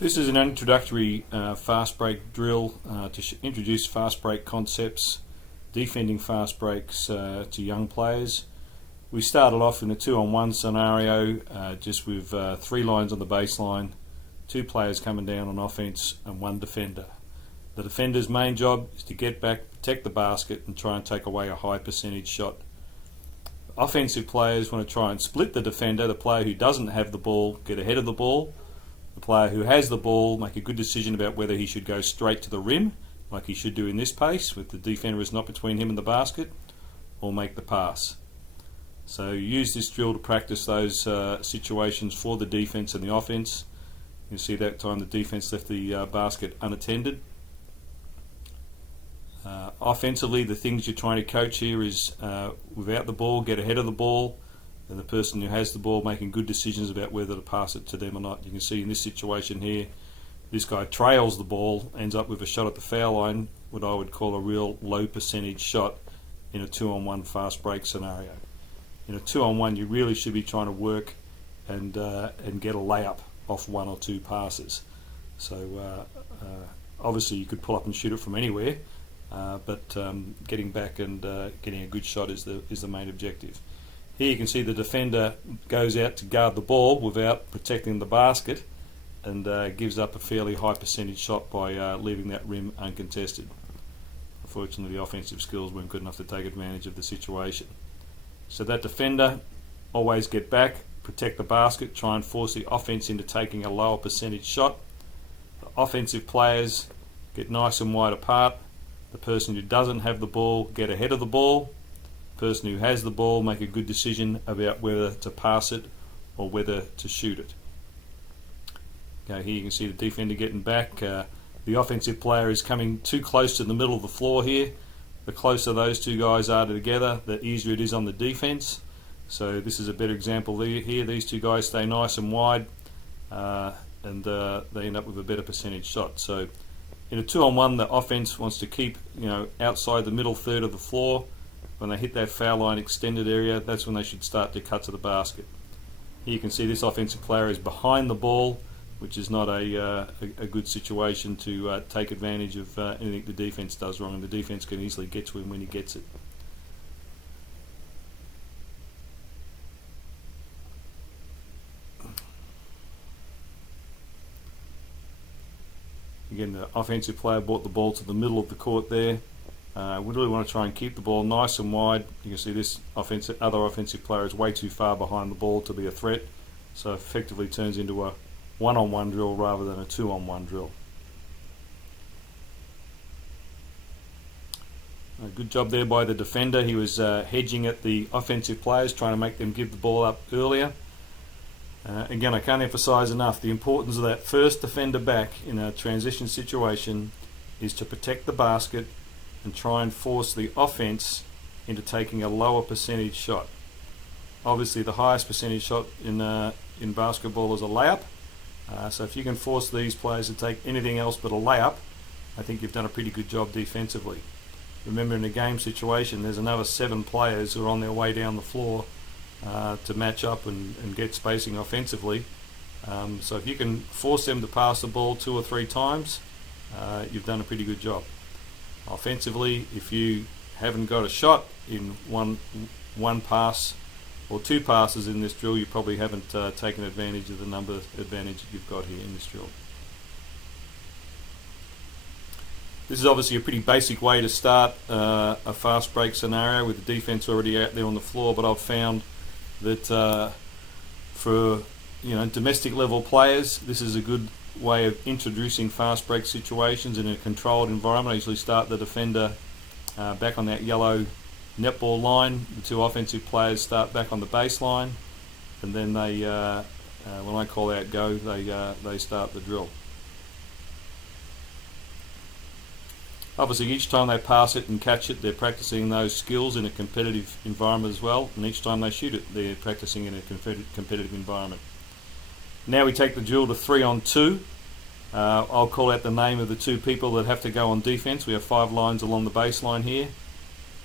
This is an introductory fast break drill to introduce fast break concepts, defending fast breaks to young players. We started off in a 2-on-1 scenario, just with 3 lines on the baseline, 2 players coming down on offence and 1 defender. The defender's main job is to get back, protect the basket and try and take away a high percentage shot. Offensive players want to try and split the defender, the player who doesn't have the ball, get ahead of the ball. The player who has the ball make a good decision about whether he should go straight to the rim, like he should do in this pace, with the defender is not between him and the basket, or make the pass. So use this drill to practice those situations for the defence and the offence. You see that time the defence left the basket unattended. Offensively, the things you're trying to coach here is without the ball, get ahead of the ball, and the person who has the ball making good decisions about whether to pass it to them or not. You can see in this situation here, this guy trails the ball, ends up with a shot at the foul line, what I would call a real low percentage shot in a 2-on-1 fast break scenario. In a 2-on-1, you really should be trying to work and get a layup off 1 or 2 passes. So obviously you could pull up and shoot it from anywhere, but getting back and getting a good shot is the main objective. Here you can see the defender goes out to guard the ball without protecting the basket and gives up a fairly high percentage shot by leaving that rim uncontested. Unfortunately, the offensive skills weren't good enough to take advantage of the situation. So that defender, always get back, protect the basket, try and force the offense into taking a lower percentage shot. The offensive players get nice and wide apart. The person who doesn't have the ball, get ahead of the ball. Person who has the ball, make a good decision about whether to pass it or whether to shoot it. Okay, here you can see the defender getting back. The offensive player is coming too close to the middle of the floor here. The closer those 2 guys are together, the easier it is on the defense. So this is a better example here. These 2 guys stay nice and wide and they end up with a better percentage shot. So in a 2-on-1, the offense wants to keep outside the middle third of the floor. When they hit that foul line extended area, that's when they should start to cut to the basket. Here you can see this offensive player is behind the ball, which is not a good situation to take advantage of anything the defense does wrong, and the defense can easily get to him when he gets it. Again, the offensive player brought the ball to the middle of the court there. We really want to try and keep the ball nice and wide. You can see this other offensive player is way too far behind the ball to be a threat, so effectively turns into a 1-on-1 drill rather than a 2-on-1 drill. A good job there by the defender. He was hedging at the offensive players, trying to make them give the ball up earlier. Again, I can't emphasise enough the importance of that first defender back in a transition situation is to protect the basket and try and force the offense into taking a lower percentage shot. Obviously, the highest percentage shot in basketball is a layup. So if you can force these players to take anything else but a layup, I think you've done a pretty good job defensively. Remember, in a game situation, there's another 7 players who are on their way down the floor to match up and get spacing offensively. So if you can force them to pass the ball 2 or 3 times, you've done a pretty good job. Offensively, if you haven't got a shot in one pass or 2 passes in this drill, you probably haven't taken advantage of the number advantage you've got here in this drill. This is obviously a pretty basic way to start a fast break scenario with the defense already out there on the floor, but I've found that for domestic level players, this is a good way of introducing fast break situations in a controlled environment. I usually start the defender back on that yellow netball line. The 2 offensive players start back on the baseline, and then they, when I call out go, they start the drill. Obviously, each time they pass it and catch it, they're practicing those skills in a competitive environment as well, and each time they shoot it, they're practicing in a competitive environment. Now we take the drill to 3-on-2. I'll call out the name of the 2 people that have to go on defense. We have 5 lines along the baseline here.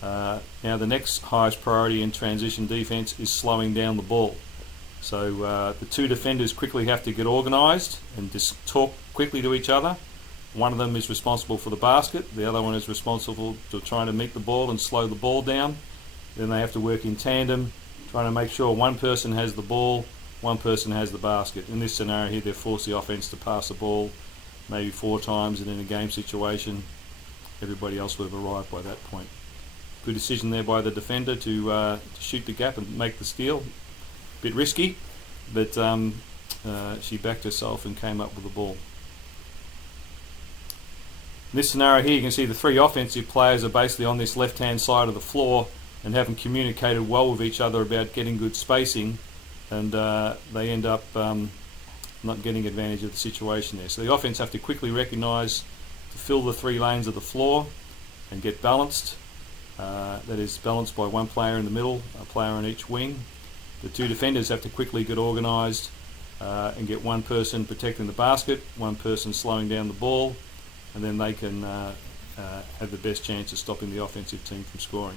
Now the next highest priority in transition defense is slowing down the ball. So the two defenders quickly have to get organised and just talk quickly to each other. One of them is responsible for the basket, the other one is responsible for trying to meet the ball and slow the ball down. Then they have to work in tandem, trying to make sure one person has the ball, one person has the basket. In this scenario here, they've forced the offence to pass the ball maybe 4 times, and in a game situation, everybody else would have arrived by that point. Good decision there by the defender to shoot the gap and make the steal. Bit risky, but she backed herself and came up with the ball. In this scenario here, you can see the 3 offensive players are basically on this left-hand side of the floor and haven't communicated well with each other about getting good spacing, and they end up not getting advantage of the situation there. So the offense have to quickly recognise to fill the 3 lanes of the floor and get balanced. That is balanced by one player in the middle, a player on each wing. The 2 defenders have to quickly get organised and get one person protecting the basket, one person slowing down the ball, and then they can have the best chance of stopping the offensive team from scoring.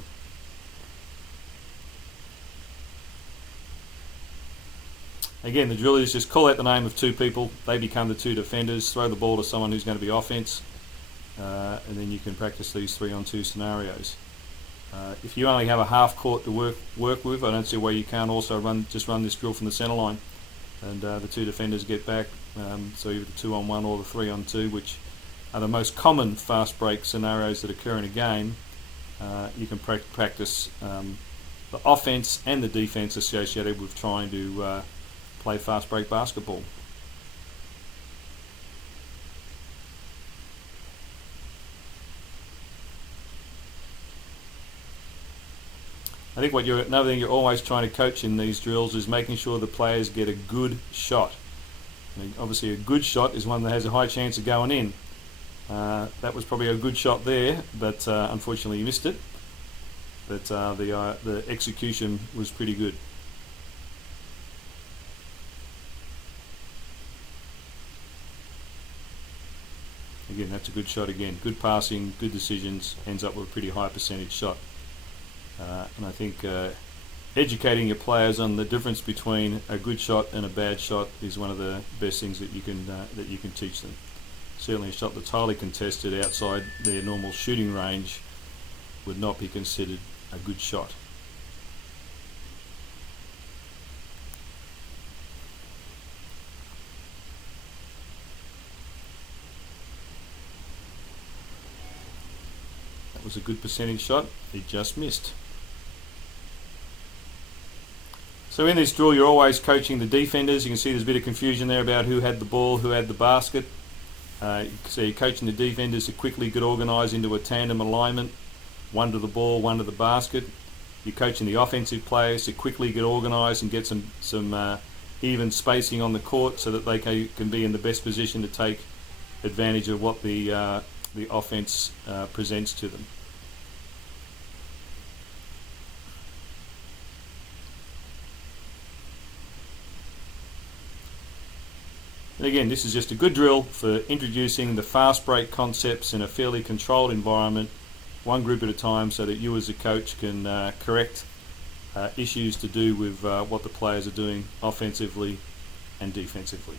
Again, the drill is just call out the name of 2 people, they become the 2 defenders, throw the ball to someone who's going to be offense, and then you can practice these 3-on-2 scenarios. If you only have a half court to work with, I don't see why you can't also run this drill from the centre line, and the 2 defenders get back. So either the 2-on-1 or the 3-on-2, which are the most common fast break scenarios that occur in a game. You can practice the offence and the defence associated with trying to play fast break basketball. I think another thing you're always trying to coach in these drills is making sure the players get a good shot. I mean, obviously a good shot is one that has a high chance of going in. That was probably a good shot there, but unfortunately you missed it. But the execution was pretty good. Again, that's a good shot again. Good passing, good decisions, ends up with a pretty high percentage shot. And I think educating your players on the difference between a good shot and a bad shot is one of the best things that you can teach them. Certainly a shot that's highly contested outside their normal shooting range would not be considered a good shot. That was a good percentage shot, it just missed. So in this drill you're always coaching the defenders. You can see there's a bit of confusion there about who had the ball, who had the basket. So you're coaching the defenders to quickly get organised into a tandem alignment, one to the ball, one to the basket. You're coaching the offensive players to quickly get organised and get some even spacing on the court so that they can be in the best position to take advantage of what the offence presents to them. And again, this is just a good drill for introducing the fast break concepts in a fairly controlled environment, one group at a time, so that you as a coach can correct issues to do with what the players are doing offensively and defensively.